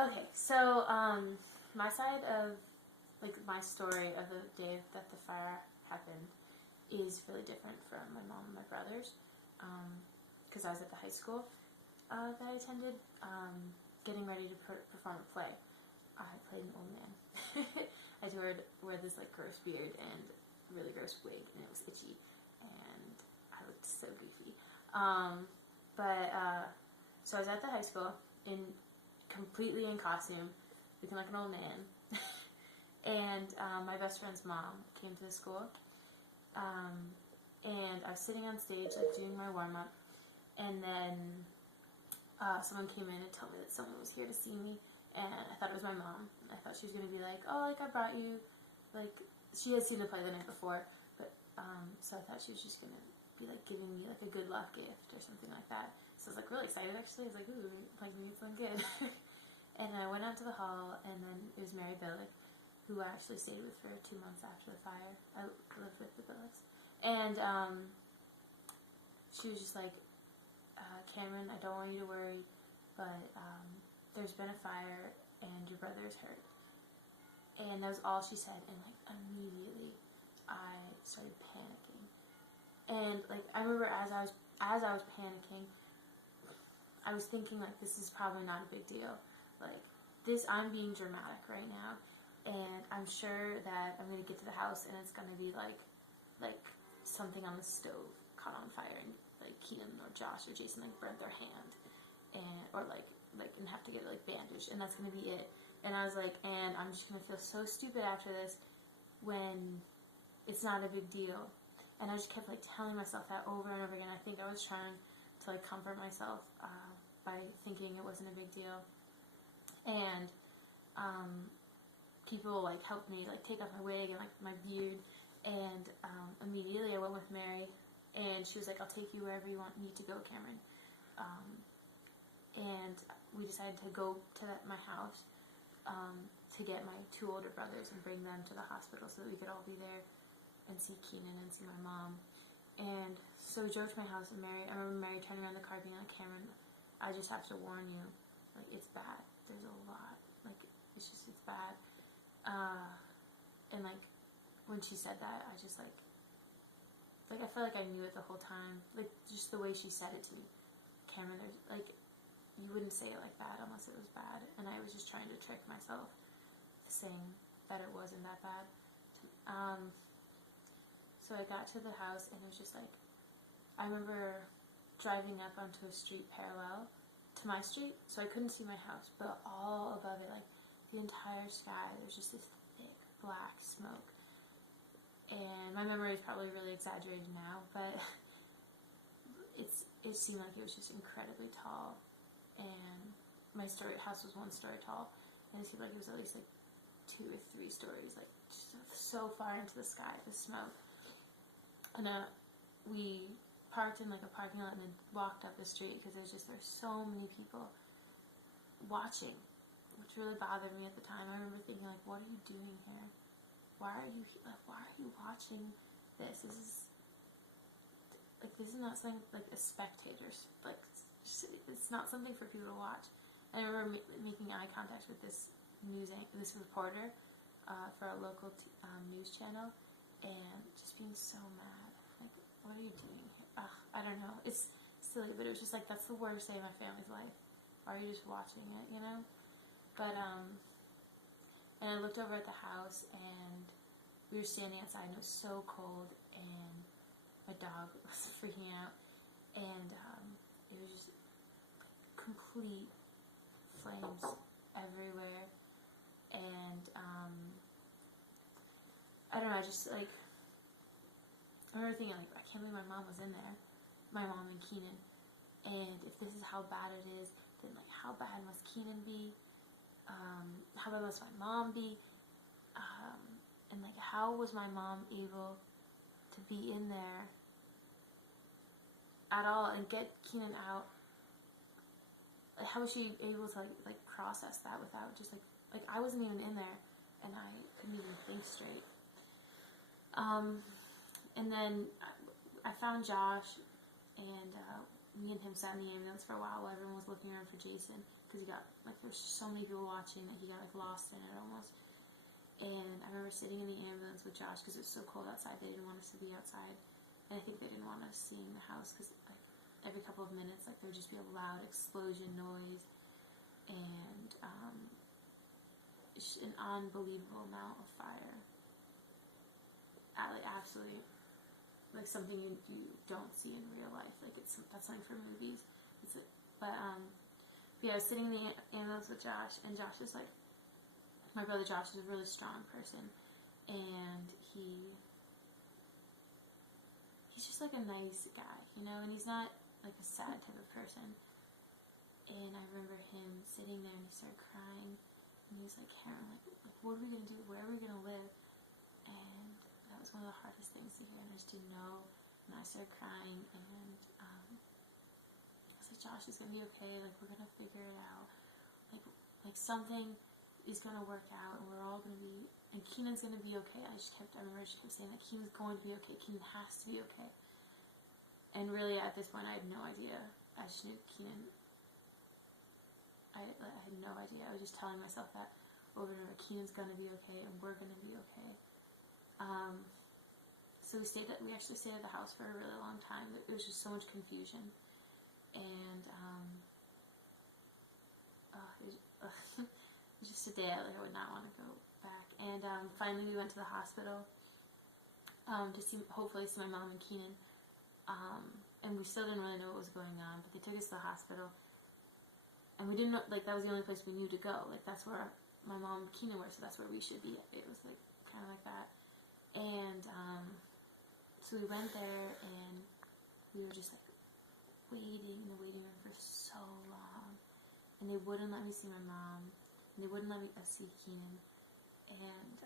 Okay, so my side of my story of the day that the fire happened is really different from my mom and my brothers, because I was at the high school that I attended, getting ready to perform a play. I played an old man. I wore this gross beard and really gross wig, and it was itchy, and I looked so goofy. So I was at the high school completely in costume, looking like an old man. And my best friend's mom came to the school, and I was sitting on stage doing my warm-up, and then someone came in and told me that someone was here to see me, and I thought it was my mom. I thought she was going to be like, oh, I brought you, she had seen the play the night before, but so I thought she was just going to be giving me a good luck gift or something like that. So I was really excited actually. I was like, ooh, maybe it's something good. And I went out to the hall, and then it was Mary Billick, who I actually stayed with for 2 months after the fire. I lived with the Billets. And she was just like, Cameron, I don't want you to worry, but there's been a fire and your brother is hurt. And that was all she said, and immediately I started panicking. And I remember as I was panicking, I was thinking this is probably not a big deal. I'm being dramatic right now, and I'm sure that I'm gonna get to the house and it's gonna be like something on the stove caught on fire, and Keenan or Josh or Jason burnt their hand, and have to get it bandaged, and that's gonna be it. And I was and I'm just gonna feel so stupid after this when it's not a big deal. And I just kept telling myself that over and over again. I think I was trying to comfort myself by thinking it wasn't a big deal. And people helped me take off my wig and my beard. And immediately I went with Mary, and she was like, I'll take you wherever you need to go, Cameron. And we decided to go to my house to get my 2 older brothers and bring them to the hospital so that we could all be there and see Keenan and see my mom. And so we drove to my house, and I remember Mary turning around the car being like, Cameron, I just have to warn you, it's bad. There's a lot. It's bad. And when she said that, I just I felt like I knew it the whole time. Just the way she said it to me. Cameron, there's you wouldn't say it like that unless it was bad. And I was just trying to trick myself, saying that it wasn't that bad. So I got to the house, and it was just I remember driving up onto a street parallel to my street, so I couldn't see my house, but all above it, the entire sky, there's just this thick black smoke. And my memory is probably really exaggerated now, but it seemed like it was just incredibly tall, and my house was 1 story tall, and it seemed like it was at least 2 or 3 stories, just so far into the sky, the smoke. And we parked in a parking lot and then walked up the street because there's so many people watching, which really bothered me at the time. I remember thinking what are you doing here? Why are you watching this? This is not something a spectators it's not something for people to watch. I remember making eye contact with this reporter for a local news channel, and just being so mad. What are you doing here? I don't know. It's silly, but it was just that's the worst day of my family's life. Why are you just watching it, But, and I looked over at the house, and we were standing outside, and it was so cold, and my dog was freaking out, and it was just complete flames everywhere, and I don't know, I just I remember thinking I can't believe my mom was in there, my mom and Keenan, and if this is how bad it is, then how bad must Keenan be? How bad must my mom be? And how was my mom able to be in there at all and get Keenan out? How was she able to process that without just I wasn't even in there, and I couldn't even think straight. And then I found Josh, and me and him sat in the ambulance for a while everyone was looking around for Jason, because he got, like, there was so many people watching that he got, like, lost in it almost. And I remember sitting in the ambulance with Josh because it was so cold outside. They didn't want us to be outside. And I think they didn't want us seeing the house because, like, every couple of minutes, like, there would just be a loud explosion noise. And it's an unbelievable amount of fire. Like, absolutely, like, something you don't see in real life. Like, that's something for movies. But yeah, I was sitting in the ambulance with Josh, and Josh is like, my brother Josh is a really strong person, and he's just like a nice guy, you know, and he's not like a sad type of person. And I remember him sitting there, and he started crying, and he was like, Karen, like what are we gonna do? Where are we gonna live? And that was one of the hardest things to hear, and I just didn't know. And I started crying, and I was like, Josh is gonna be okay. Like, we're gonna figure it out. Like something is gonna work out, and we're all gonna be. And Keenan's gonna be okay. I remember I just kept saying that Keenan's going to be okay. Keenan has to be okay. And really, at this point, I had no idea. I just knew Keenan. I had no idea. I was just telling myself that over and over. Keenan's gonna be okay, and we're gonna be okay. So we actually stayed at the house for a really long time. It was just so much confusion. And, it was just a day I would not want to go back. And, finally we went to the hospital, to hopefully see my mom and Keenan. And we still didn't really know what was going on, but they took us to the hospital. And we didn't know, like, that was the only place we knew to go. Like, that's where my mom and Keenan were, so that's where we should be. It was, like, kind of like that. And, so we went there, and we were just, like, waiting in the waiting room for so long. And they wouldn't let me see my mom, and they wouldn't let me see Keenan. And,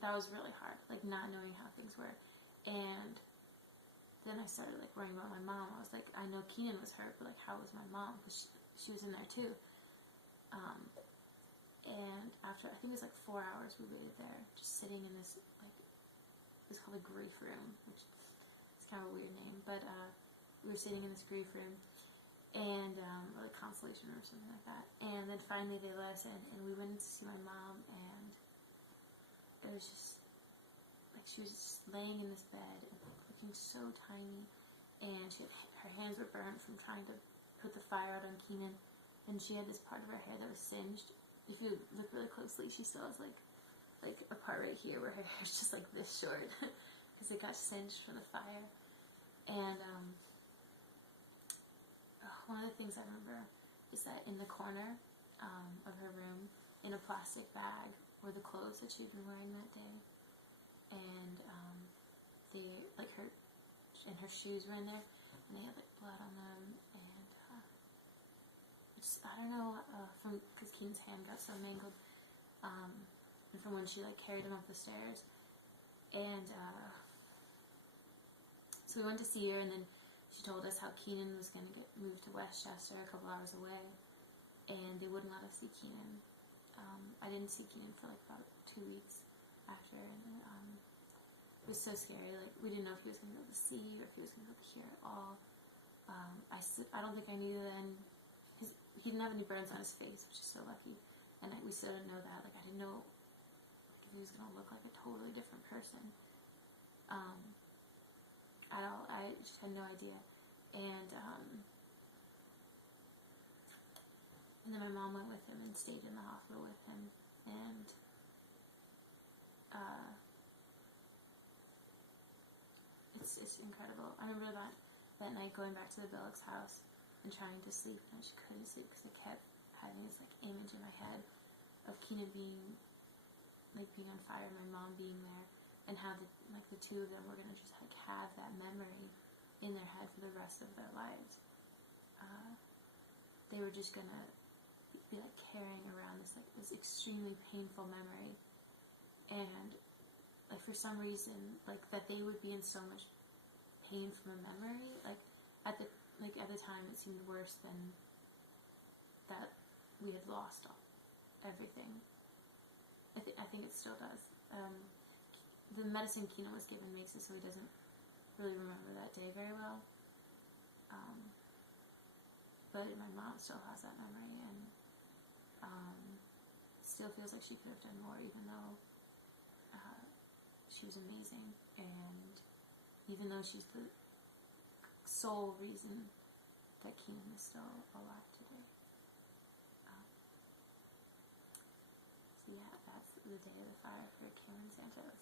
that was really hard, like, not knowing how things were. And then I started, like, worrying about my mom. I was like, I know Keenan was hurt, but, like, how was my mom? Because she was in there, too. And after, I think it was, like, 4 hours we waited there, just sitting in this, like, it was called a grief room, which is kind of a weird name, but, we were sitting in this grief room, and, or, like, consolation room or something like that. And then finally they let us in, and we went to see my mom, and it was just, like, she was just laying in this bed, and looking so tiny, and her hands were burnt from trying to put the fire out on Keenan, and she had this part of her hair that was singed. If you look really closely, she still has, like a part right here where her hair's just, like, this short, because it got singed from the fire. And, one of the things I remember is that in the corner, of her room, in a plastic bag, were the clothes that she'd been wearing that day. And, her shoes were in there, and they had, like, blood on them, and, I don't know, because Keenan's hand got so mangled, and from when she, like, carried him up the stairs. And, so we went to see her, and then she told us how Keenan was going to get moved to Westchester a couple hours away, and they wouldn't let us see Keenan. I didn't see Keenan for, like, about 2 weeks after, and, it was so scary. Like, we didn't know if he was going to be able to see, or if he was going to be able to hear at all. I don't think I knew then. He didn't have any burns on his face, which is so lucky, and we still didn't know that. Like, I didn't know, like, if he was going to look like a totally different person at all. I just had no idea. And then my mom went with him and stayed in the hospital with him, and it's incredible. I remember that night going back to the Billick's house and trying to sleep, and I just couldn't sleep because I kept having this, like, image in my head of Keenan being on fire, my mom being there, and how the two of them were gonna just, like, have that memory in their head for the rest of their lives. They were just gonna be, like, carrying around this extremely painful memory, and, like, for some reason, like, that they would be in so much pain from a memory, like, at the time it seemed worse than that we had lost everything. I think it still does. The medicine Keenan was given makes it so he doesn't really remember that day very well. but my mom still has that memory, and still feels like she could have done more, even though she was amazing, and even though she's the sole reason that Keenan is still alive today. So yeah, that's the day of the fire for Cameron Santos.